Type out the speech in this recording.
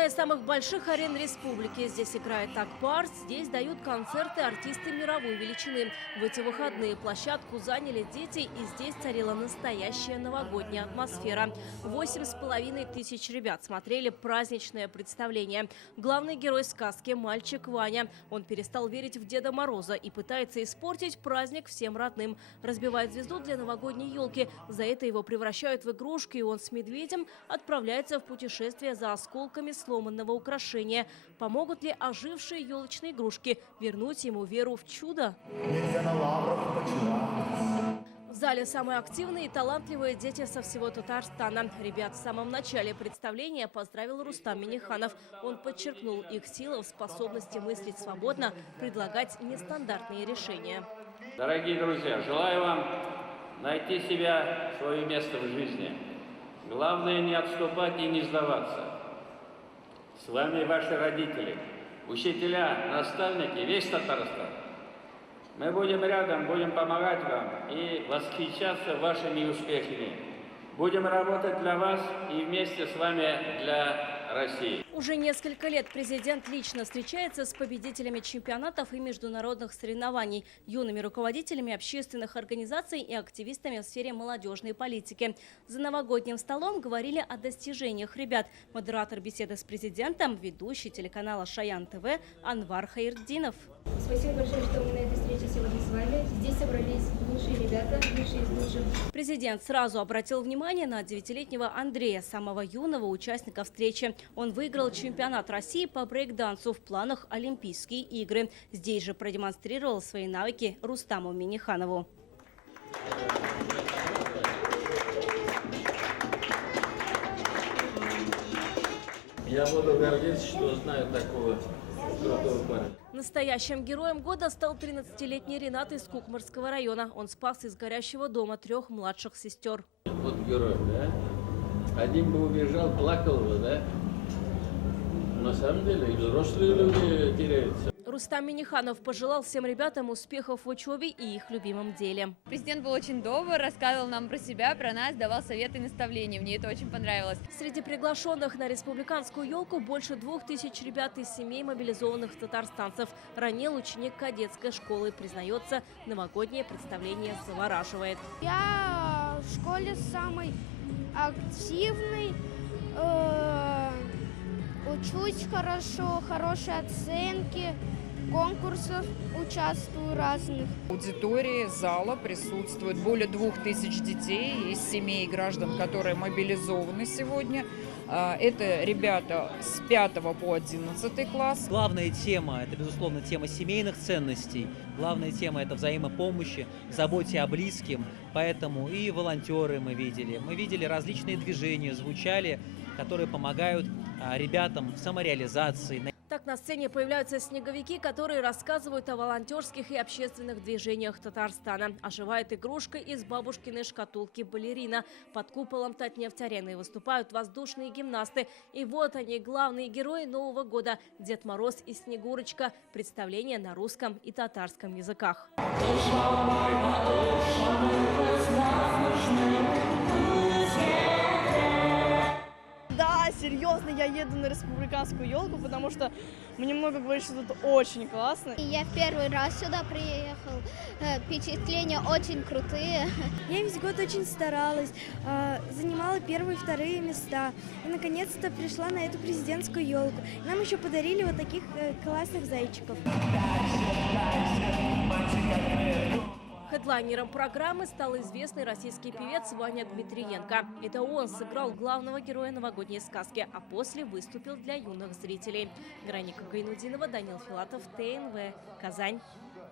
Одна из самых больших арен республики. Здесь играет Акбарс, здесь дают концерты артисты мировой величины. В эти выходные площадку заняли дети, и здесь царила настоящая новогодняя атмосфера. 8,5 тысяч ребят смотрели праздничное представление. Главный герой сказки – мальчик Ваня. Он перестал верить в Деда Мороза и пытается испортить праздник всем родным. Разбивает звезду для новогодней елки. За это его превращают в игрушки, и он с медведем отправляется в путешествие за осколками сломанного украшения. Помогут ли ожившие елочные игрушки вернуть ему веру в чудо? В зале самые активные и талантливые дети со всего Татарстана. Ребят в самом начале представления поздравил Рустам Минниханов. Он подчеркнул их силу в способности мыслить свободно, предлагать нестандартные решения. Дорогие друзья, желаю вам найти себя, свое место в жизни. Главное не отступать и не сдаваться. С вами ваши родители, учителя, наставники, весь Татарстан. Мы будем рядом, будем помогать вам и восхищаться вашими успехами. Будем работать для вас и вместе с вами для России. Уже несколько лет президент лично встречается с победителями чемпионатов и международных соревнований, юными руководителями общественных организаций и активистами в сфере молодежной политики. За новогодним столом говорили о достижениях ребят. Модератор беседы с президентом, ведущий телеканала Шаян ТВ Анвар Хайрдинов. Спасибо большое, что мы на этой встрече сегодня с вами. Здесь собрались лучшие ребята, лучшие из лучших. Президент сразу обратил внимание на 9-летнего Андрея, самого юного участника встречи. Он выиграл чемпионат России по брейк-дансу, в планах Олимпийские игры. Здесь же продемонстрировал свои навыки Рустаму Минниханову. Я буду гордиться, что знаю такого крутого парня. Настоящим героем года стал 13-летний Ренат из Кукмарского района. Он спас из горящего дома 3 младших сестер. Вот герой, да? Один бы убежал, плакал бы, да? На самом деле и взрослые люди теряются. Рустам Минниханов пожелал всем ребятам успехов в учебе и их любимом деле. Президент был очень добр, рассказывал нам про себя, про нас, давал советы и наставления. Мне это очень понравилось. Среди приглашенных на республиканскую елку больше 2000 ребят из семей мобилизованных татарстанцев. Ранил ученик кадетской школы. Признается, новогоднее представление завораживает. Я в школе самый активный, учусь хорошо, хорошие оценки, конкурсов участвую разных. В аудитории зала присутствует более 2000 детей из семей граждан, которые мобилизованы сегодня. Это ребята с 5 по 11 класс. Главная тема – это, безусловно, тема семейных ценностей. Главная тема – это взаимопомощи, заботе о близким. Поэтому и волонтеры мы видели различные движения, звучали, которые помогают ребятам в самореализации. Так на сцене появляются снеговики, которые рассказывают о волонтерских и общественных движениях Татарстана. Оживает игрушка из бабушкиной шкатулки балерина. Под куполом Татнефть-арены выступают воздушные гимнасты. И вот они, главные герои Нового года – Дед Мороз и Снегурочка. Представление на русском и татарском языках. Да, серьезно, я еду на республиканскую елку, потому что мне много говорят, что тут очень классно. Я в первый раз сюда приехал, впечатления очень крутые. Я весь год очень старалась, занимала первые и вторые места. И наконец-то пришла на эту президентскую елку. Нам еще подарили вот таких классных зайчиков. Хедлайнером программы стал известный российский певец Ваня Дмитриенко. Это он сыграл главного героя новогодней сказки, а после выступил для юных зрителей. Вероника Гайнудинова, Данил Филатов, ТНВ, Казань.